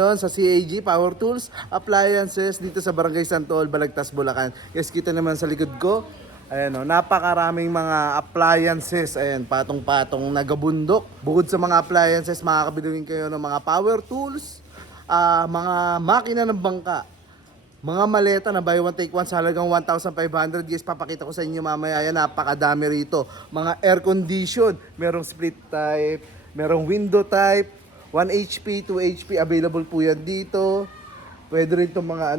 ngayon sa CAG Power Tools Appliances dito sa Barangay Santol, Balagtas, Bulacan. Guys, kita naman sa likod ko. Ayan o, napakaraming mga appliances. Ayan, patong-patong nagabundok. Bukod sa mga appliances, makakabili kayo ng mga power tools, mga makina ng bangka, mga maleta na buy one take one sa halagang 1,500. Yes, papakita ko sa inyo mamaya. Yan, napakadami rito. Mga air condition, merong split type, merong window type, 1 HP, 2 HP, available po yan dito. Pwede rin itong mga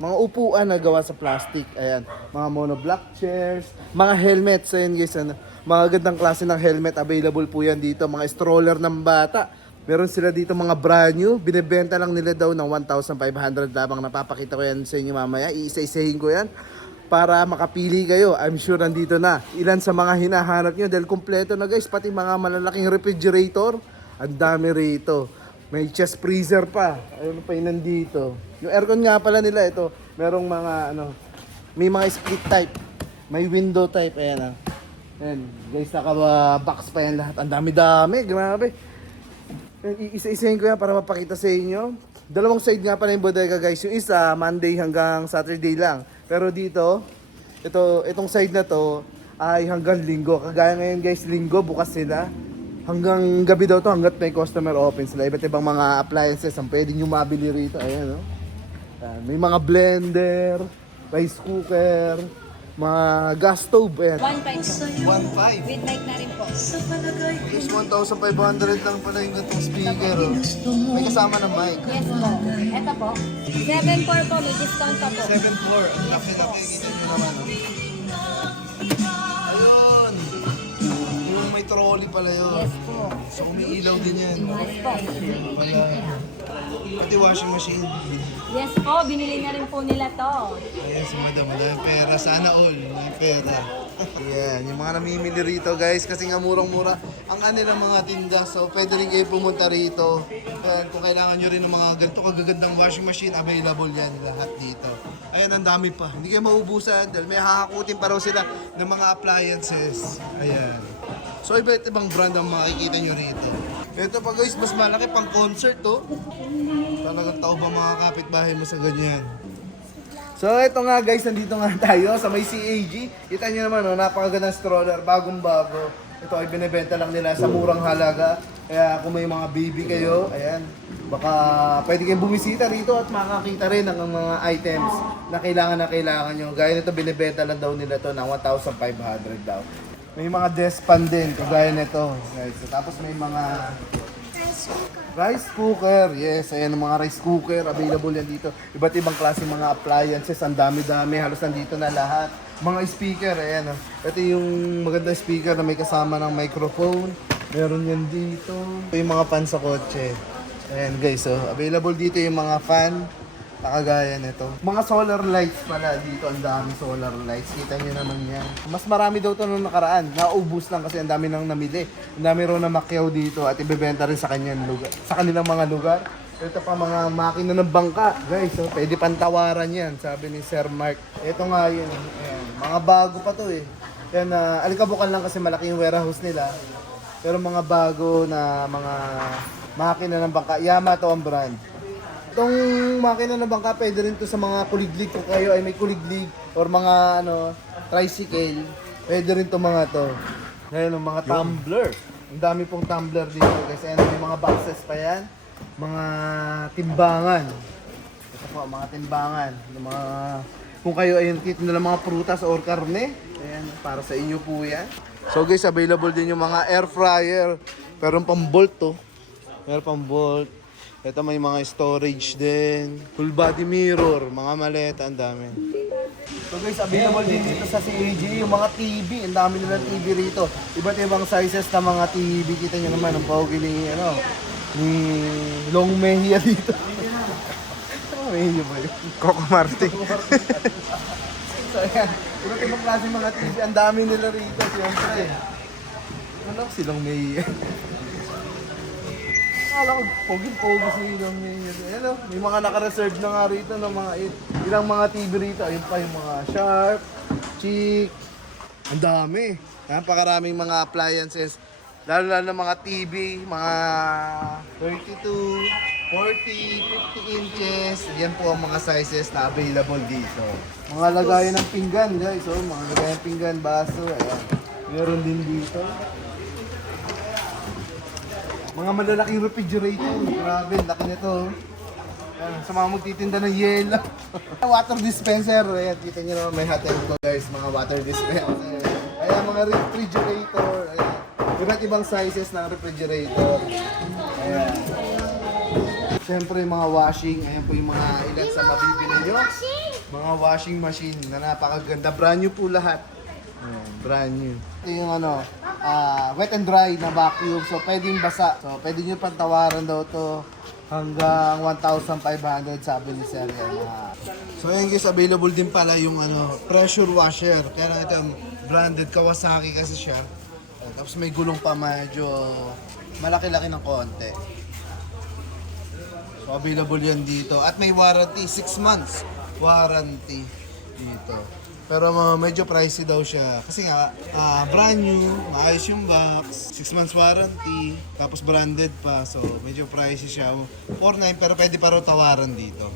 mga upuan na gawa sa plastic. Ayan, mga monoblock chairs, mga helmets. Ayan guys, mga gandang klase ng helmet available po yan dito. Mga stroller ng bata. Meron sila dito mga brand new. Binibenta lang nila daw ng 1,500 lamang. Napapakita ko yan sa inyo mamaya. Iisa-isahin ko yan para makapili kayo. I'm sure nandito na ilan sa mga hinahanap nyo dahil kumpleto na guys. Pati mga malalaking refrigerator. Ang dami rito. May chest freezer pa. Ayun pa yun nandito. Yung aircon nga pala nila ito. Merong mga may mga split type. May window type. Ayan Ayan. Guys, naka-box pa yan lahat. Ang dami-dami. Grabe. Isa-isahin ko yan para mapakita sa inyo. Dalawang side nga pala yung bodega guys. Yung isa, Monday hanggang Saturday lang. Pero dito, itong side na to ay hanggang Linggo. Kagaya ngayon guys, Linggo, bukas sila. Hanggang gabi daw to, hanggat may customer open sila. Iba't ibang mga appliances ang pwede nyo mabili rito. Ayan, may mga blender, rice cooker, mga gas stove. Ayan. 1.5 po. 1.5. With mic na rin po. Is 1,500 lang pala yung ganitong speaker. May kasama ng mic. Yes po. Ito po. 7.4 po. May discount pa po. 7th floor. Ang laki-laki. Kita nyo naman. Ayun. Yung may trolley pala yun. Yes po. So umiilaw din yan. Yes po. Kaya, pati washing machine. Yes po. Binili na rin po nila to. Ayan si madam. Madami pera. Sana all. May pera. Ayan. Yung mga namimili rito guys. Kasi nga murang-mura ang kanilang mga tinda. So pwede rin kayo pumunta rito. Ayan. Kung kailangan nyo rin ng mga ganito kagagandang washing machine, available yan lahat dito. Ayan. Ang dami pa. Hindi kayo maubusan. Dahil may hakakutin pa raw sila ng mga appliances. Ayan. So iba't ibang brand ang makikita nyo rito. Ito pa guys, mas malaki pang concert to. Talagang tao ba mga kapitbahay mo sa ganyan? So ito nga guys, nandito nga tayo sa may CAG. Kita nyo naman, napakagandang stroller, bagong bago. Ito ay binibenta lang nila sa murang halaga. Kaya kung may mga baby kayo, ayan, baka pwede kayong bumisita rito at makakita rin ng mga items na kailangan nyo. Gaya nito, binibenta lang daw nila to ng 1,500 daw. May mga desk pan din, kagaya nito. Guys. Tapos may mga rice cooker. Yes, ayan ang mga rice cooker. Available yan dito. Iba't ibang klase mga appliances. Ang dami-dami. Halos nandito na lahat. Mga speaker. Ayan. Ito yung magandang speaker na may kasama ng microphone. Meron yan dito. Ito yung mga fan sa kotse. Ayan guys. So, available dito yung mga fan. Nakagaya nito. Mga solar lights pala dito. Ang dami solar lights. Kita nyo naman yan. Mas marami daw ito nung nakaraan. Naubos lang kasi ang dami nang namili. Ang dami raw na makyaw dito at ibebenta rin sa kanyang lugar. Sa kanilang mga lugar. Ito pa mga makina ng bangka. Guys, so, pwede pantawaran yan. Sabi ni Sir Mark. Ito nga yun. Ayan. Mga bago pa to eh. Yan, alikabukan lang kasi malaki yung warehouse nila. Pero mga bago na mga makina ng bangka. Yamaha to ang brand. Itong makina ng bangka, pwede rin to sa mga kuliglig. Kung kayo ay may kuliglig or mga tricycle, pwede rin to mga to. Ngayon, mga tumbler. Ang dami pong tumbler dito guys. Ayan, may mga boxes pa yan. Mga timbangan. Ito po, mga timbangan. Mga, kung kayo ay nagtitinda ng mga prutas or karne, ayan, para sa inyo po yan. So guys, available din yung mga air fryer. Pero pang bolt to. Meron pang bolt. Ito may mga storage din, full body mirror, mga maleta, ang dami. So guys, available din dito sa CAG yung mga TV, ang dami nilang TV rito. Iba't ibang sizes na mga TV, kita nyo naman ang pogi ni Long Mejia dito. Long Mejia ba yun? Coco Marte. So ayan, iba't ibang klase mga TV, ang dami nila rito, siyempre. Ano si Long Mejia? Alam ko, pogi-pogi si Long Mejia. Ayan may mga naka-reserve na nga rito ng mga ilang mga TV rito. Ayun pa yung mga Sharp, Chic. Ang dami. Napakaraming mga appliances Lalo na ng mga TV, mga 32, 40, 50 inches. Yan po ang mga sizes na available dito. Mga lagayan ng pinggan guys, oh, mga lagayan ng pinggan, baso, ayan. Meron din dito. Mga malalaking refrigerator, grabe, laki nito. Ayan, sa mga magtitinda ng yelo. Water dispenser, ayan, kita nyo naman may hotel ko guys, mga water dispenser. Ayan, mga refrigerator, ayan. Iba't ibang sizes ng refrigerator. Ayan. Siyempre yung mga washing, ayan po yung mga ilan sa mabibili nyo. Mga washing machine na napakaganda. Brand new po lahat. Ayan, brand new. Ito yung wet and dry na vacuum. So pwedeng basa. So pwede nyo pantawaran daw to hanggang 1,500 sabi ni Sir. So ayan guys, available din pala yung pressure washer. Kaya lang ito branded Kawasaki kasi siya. Tapos may gulong pa medyo malaki-laki ng konti. So available yan dito. At may warranty, 6 months warranty dito. Pero medyo pricey daw siya. Kasi nga, brand new, maayos yung box, 6 months warranty, tapos branded pa. So medyo pricey siya. 4,900 pero pwede pa raw tawaran dito.